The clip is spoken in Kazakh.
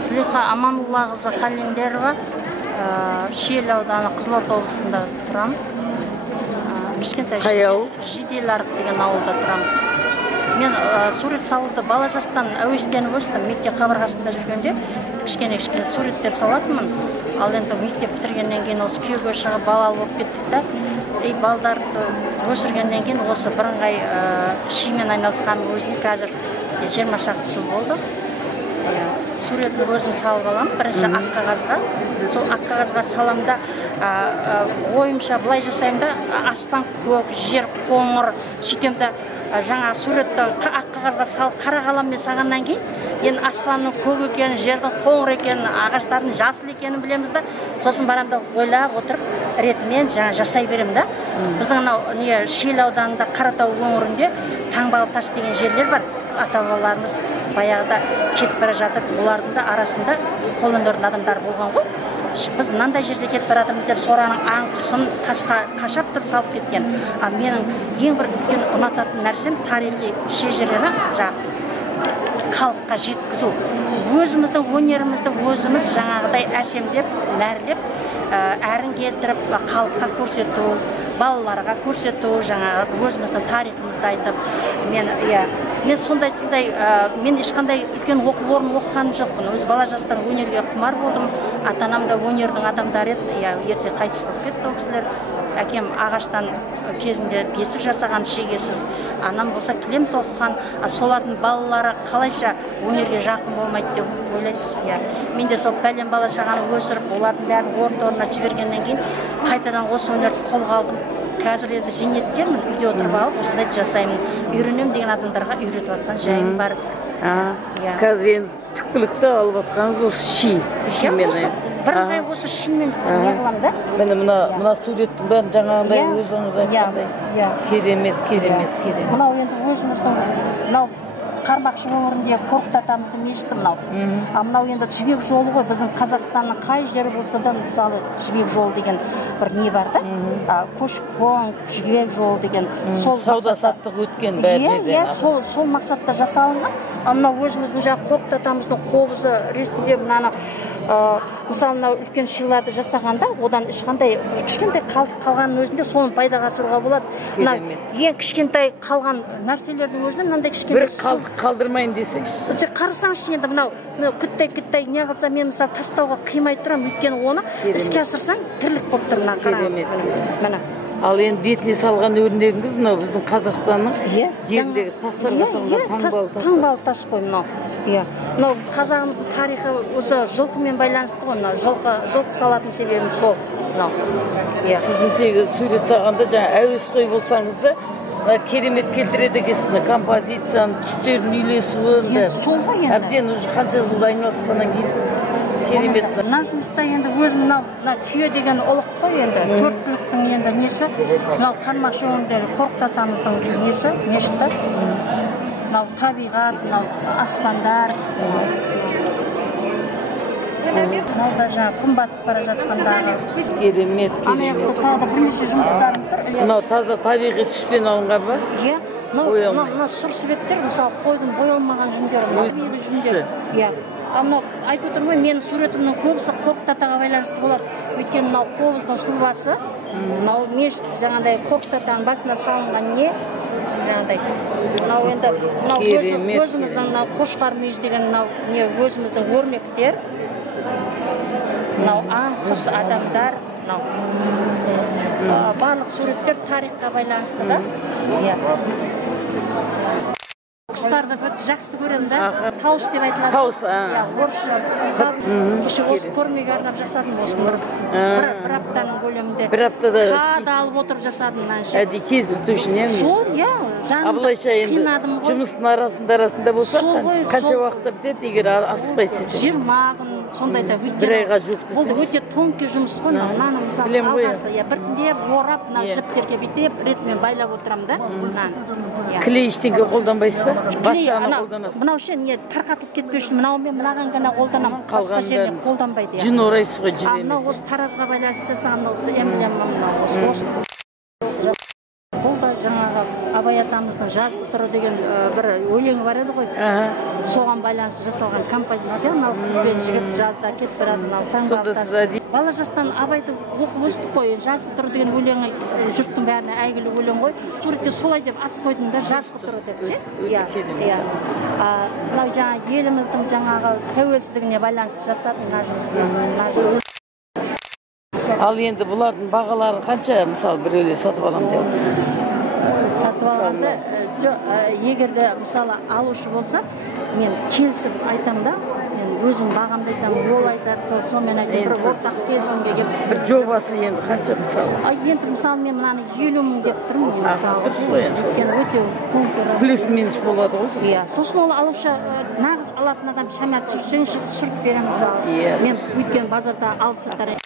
Зылиха Амануллақызы Қалендерова, Шиелі ауданы, Қызылорда облысында тұрам. Кішкентай Жиделарық деген ауылда тұрам. Мен сурет салуды бала жастан әуестеніп өстім. Мектеп қабырғасында жүргенде кішкене суреттер салатынмын. Ал енді мектеп бітіргеннен кейін осы күйеуге шығып балалы болып кеттік та. Балдарды өсіргеннен кейін осы бірыңғай шимен айналысқаным өзіне қазір 20 шақты жыл болды. Суретін өзім салып алам, бірінші ақ қағазға. Сол ақ қағазға саламда ойымша былай жасаймын да, аспан көк, жер қоңыр, сөйтемді жаңа суретті ақ қағазға салып қара қаламмен сағаннан кейін, енді аспанның көк екенін, жердің қоңыр екенін, ағаштардың жасыл екенін білеміз да, сосын барамда ойлап отырып ретімен жаңа жасай берем да. Біздің анау Шиелі ауданында Қаратау өңірінде Таңбалы таш деген жерлер бар. Ата-бабаларымыз баяғыда кетіп бара жатып, олардың да арасында қолөнердің адамдары болған ғой. Біз мынандай жерде кетіп баратырмыз деп сораның аң құсын тасқа қашап тұрып салып кеткен. Менің ең бір үлкен ұнататын нәрсем тарихи шежірені халыққа жеткізу. Өзіміздің өнерімізді өзіміз жаңағыдай әсемдеп, нәрлеп, әрін келтіріп халыққа көрсету, балаларға көрсету, жаңағы өзіміздің тарихымызды айтып, мен сондай мен ешқандай үлкен оқу орнын оқығаным жоқпын. Өз бала жастан өнерге құмар болдым. Ата-анам да өнердің адамдары еді. Ерте қайтыс болып кетті ол кісілер. Әкем ағаштан кезінде бесік жасаған шегесіз, анам болса кілем тоқыған. Солардың балалары қалайша өнерге жақын болмайды деп ойлайсыз. Мен де сол бәлем бала шағаны өсіріп, олардың бәрін орын-орнына жібергеннен кейін қайтадан осы өнерді қолға алдым. Қазір енді зейнеткермін, үйде отырып алып, осындай жасаймын. Үйренем деген адамдарға үйретіп жатқан жайым бар. Қазір енді түпкілікті алып жатқаныңыз осы шимен. Бірыңғай осы шимен неғылам да. Міне мына суреттің бәрін жаңағындай өзіңіз айтқандай. Керемет. Мынау енді өзіміздің Қармақшы өңірінде Қорқыт атамыздың мешіті мынау. Мынау енді жібек жолы ғой, біздің Қазақстанның қай жері болса да, мысалы жібек жолы деген бір не бар да. Көші-қон, жібек жолы деген. Сауда-саттық өткен бәр жерден. Сол мақсатта жасалынған. Мынау өзіміздің Қорқыт атамыздың қобызы ретінде мынаны мысалы үлкен шиларды жасағанда, одан ешқандай кішкентай қалғанның өзінде соны пайдаға асыруға болады. Ең кішкентай қалған нәрселердің өзінде мынандай кішкентай қалдырмайын десеңізші. Қарасаңызшы енді мынау күттай не қылса мен мысалы тастауға қимай тұрам, өйткені оны іске асырсаң тірлік болып тұр. Мына ал енді бетіне салған өрнегіңіз мынау біздің Қазақстанның жеріндегі тастарға салған таңбалы тас қой мынау. Мынау қазағымыздың тарихы осы жылқымен байланысты ғой. Жылқы салатын себебім сол. Сіздің тегі сурет салғанда жаңа әуесқой болсаңыз да керемет келтіреді екенсіз, композицияны, түстерін үйлесуін. Әбден уже қанша жылда айналысқаннан кейін керемет. Мына жұмыста енді өзім мына түйе деген ұлық қой енді, төрт түліктің енді несі, мынау Қармақшы өңіріндегі Қорқыт атамыздың несі, мешіті. Мынау табиғат, мынау аспандар. Мынау да жаңа күн батып бара жатқандағы. Керемет. Тағы бірнеше жұмыстарым тұр. Мынау таза табиғи түспен алынған ба? Мына сұр светтер, мысалы қойдың боялмаған жүндері, мынау айтып отырмын, менің суретімнің көбісі Қорқыт атаға байланысты болады. Өйткені мынау қобыздың сұлбасы, мынау мешіт жаңағыдай Қорқыт атаның басына салынған не, жаңағыдай. Мынау енді өзіміздің қошқар мүйіз деген өзіміздің өрмектер, мынау аң, құс, адамдар, барлық суреттер тарихқа байланысты да. Құстарды жақсы көрем да. Тауыс деп айтылады. Тауыс, Кеше осы көрмеге арнап жасадым осыны. Бір аптаның көлемінде. Бір аптада алып отырып жасадым мынанша. Әдей тез біту үшін Сол, Абылайша енді жұмыстың арасында болса, қанша уақытта бітеді, егер асықпай істесе? 20 күн, сондай да бір айға жуық десеңіз. Бұл өте тонкий жұмыс қой. Мынаны мысалы алғашқы біртіндеп орап, мына жіптерге бүйтіп ретімен байлап отырам да. Клей ештеңе қолданбайсыз ба? Басшаны қолданасыз. Мынау ше тарқатылып кетпеу үшін мынаумен мынаған ғана қолданамын. Басқа жерде қолданбайды. Жүн орайсыз ғой жібермесіз. Мынау осы таразға байланысты жасаған осы эмблема мынау. Бұл да жаңағы абай атамыздың жазғы тұры деген бір өлеңі бар еді ғой. Соған байланысты жасалған композиция, мынау қыз бен жігіт жазда кетіп барады, мынау таңғы бала жастан абайды оқып өстік қой. Жазғы тұры деген өлеңі жұрттың бәріне әйгілі өлең ғой. Суретке солай деп ат қойдым да, жазғы тұры деп ше. Иә. Мынау жаңа еліміздің жаңағы тәуелсіздігіне байланысты жасадым мына жұмысты. Ал енді бұлардың бағалары қанша, мысалы біреулер сатып аламын деп отыр? Сатып алғанда, егер де мысалы алушы болса, мен келісіп айтам да, мен өзім бағамды айтамын, ол айтады, сонымен айтам, бір ортақ келісімге келіп. Бір жобасы енді қанша мысалы? Енді мысалы мен мынаны 50 мың деп тұрмын, мысалы. Өйткені өте конкурс. Плюс-минус болады ғой? Иә. Сосын ол алушы нағыз алатын адам шамасы түсіріп беремін мысалы. Мен өйткені базарда алып сатар.